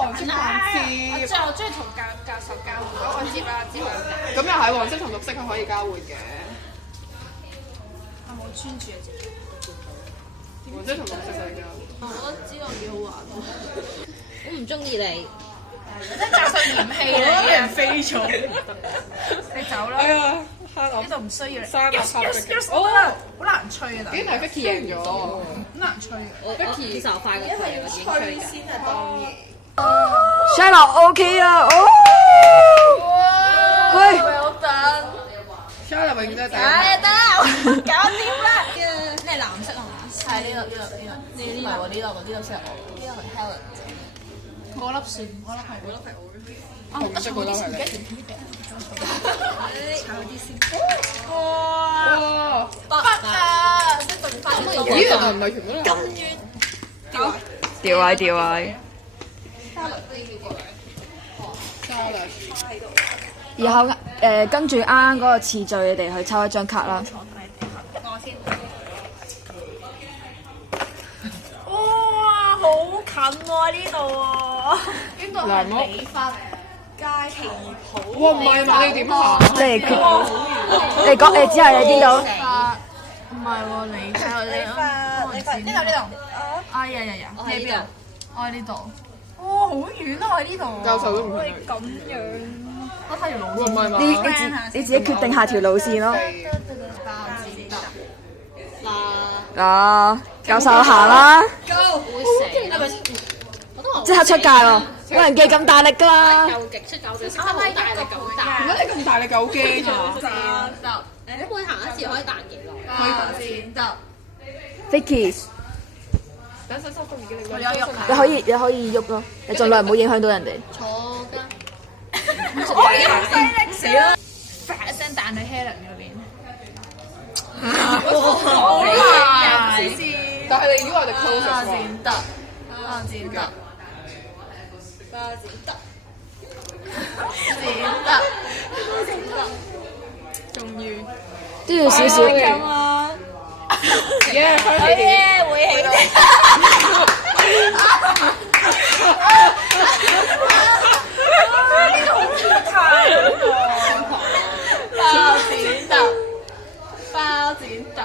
黃色環接。最後中意同教授交換，我接啦，之後咁又係黃色同綠色係可以交換嘅。我冇穿住啊，自己。黃色同綠色可以交換。我覺得知道幾好玩。我唔中意你。即係教授嫌棄你，俾人飛咗。你走啦！哎呀，蝦我呢度唔需要你。三個級嘅。哦，好難吹啊！咦？但係 Vicky 贏咗。好難吹啊！我其實我快過佢，我已經吹㗎。先係當然。Shallow OK 啦，哦，喂，好等。 Charlotte 永遠都係第一。唉，得啦，搞掂啦。咩藍色係嘛？係呢度，唔係喎，呢度先係我，呢度係 Helen。我粒算，我粒係我。紅色嗰粒係你。炒啲先。哇！哇！北啊！即係頓翻啲咦？原來唔係全部都係。咁遠。掉位。然後跟住啱啱嗰個次序，你哋去抽一張卡啦。我先。哇！好近喎呢度喎，邊個係理髮街旗鋪？哇！唔係嘛？你點行？你哋決，你講你之後你邊度？唔係喎，理髮呢度。啊呀，我喺呢度。我喺呢度。哇，好遠啊！我喺呢度。教授都唔係。咁樣，我睇條路哇！唔係嘛？你自己決定下條路線咯。嗱，教授行啦，即刻出界咯！冇人記咁大力㗎啦。夠極出夠極，好大力咁大。如果你咁大力就好驚啊！你每行一次可以彈幾耐？ Vicky，等陣收工已經你你可以喐咯，你盡量唔好影響到人哋。坐㗎。死啦！發一聲彈去 Helen 嗰邊。好難但係你如果我哋 close 咗。剪得，剪得，終於都要少少。耶！好嘢，會起到。呢個好太包剪揼，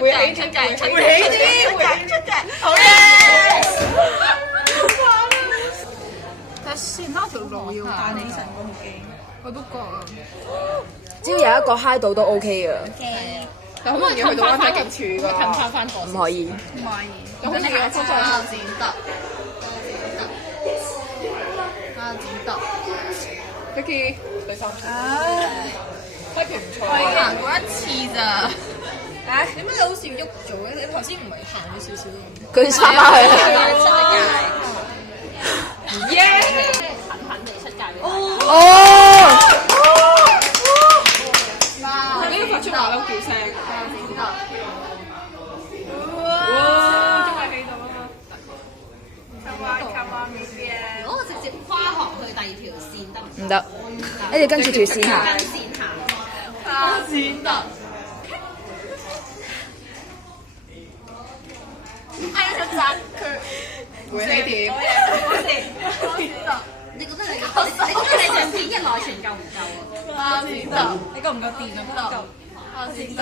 會起出界，會出界，好嘢！但係先嗰條路要彈起身，我唔驚，我都覺啊。只要有一個嗨到都 OK 噶，但好容易去到安體極處㗎。翻個。唔可以。唔可以。就好似有方向。剪揼，剪揼。Vicky，第三次。Vicky 唔錯。我已經行過一次咋。點解你好似喐咗嘅？你頭先唔係行咗少少嘅？佢翻返去。耶！狠狠地出界嘅。哦！呢個發出馬騮叫聲。哇！終於起到啦！如果我直接跨行去第二條線得唔得？唔得，你哋跟住條線行。跟線行。剪揼。哎呀！佢窒佢。會起點。你覺得你相片嘅內存夠唔夠啊？剪揼，你夠唔夠電啊？剪揼，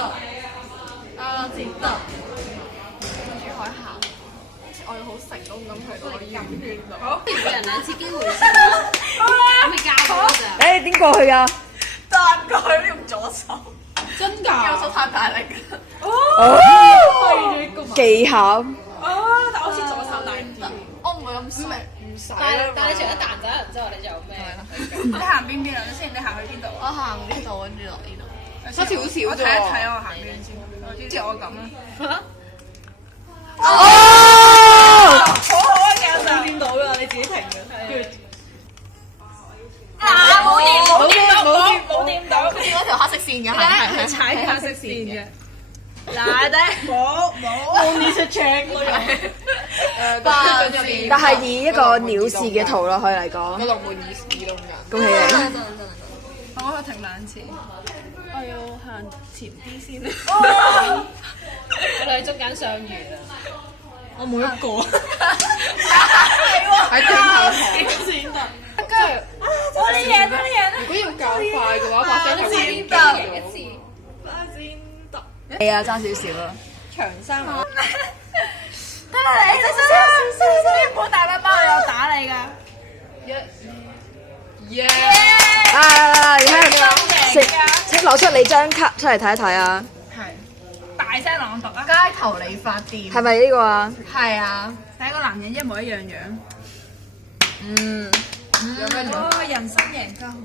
剪揼，跟住可以行。我要好成功咁去到醫院度。好，每人2次機會先啦。咁你教我咋？誒點過去㗎？彈過去用左手，真㗎？右手太大力。技巧。但我先左手大唔得，我唔會咁衰。但係你除咗彈走人之後，你仲有咩？你行邊邊啊？你先，你行去邊度？我行呢度，跟住落呢度。差少少啫喎。我睇一睇我行邊先。之前我咁啦。哦！好好啊，教授。掂到㗎，你自己停嘅。嗱，冇掂到，見嗰條黑色線嘅，係踩黑色線嘅。嗱，冇呢出槍嗰種。但係以一個鳥視嘅圖落去嚟講，個龍門移動緊。恭喜你！我可以停2次。我要行前啲先。我哋喺中間相遇啦。我每一個。喺鏡頭旁。幾多錢得？即係我哋贏啦！你贏啦！如果要較快嘅話，把聲係會變得嘅。巴先得。係啊，爭少少啦。長衫啊！得啦，你呢本大禮包有打你㗎。耶！啊！而家請攞出你張卡出嚟睇一睇啊！係。大聲朗讀啊！街頭理髮店。係咪呢個啊？係啊，睇個男人一模一樣樣。嗯。有咩料？哦，人生贏家好似。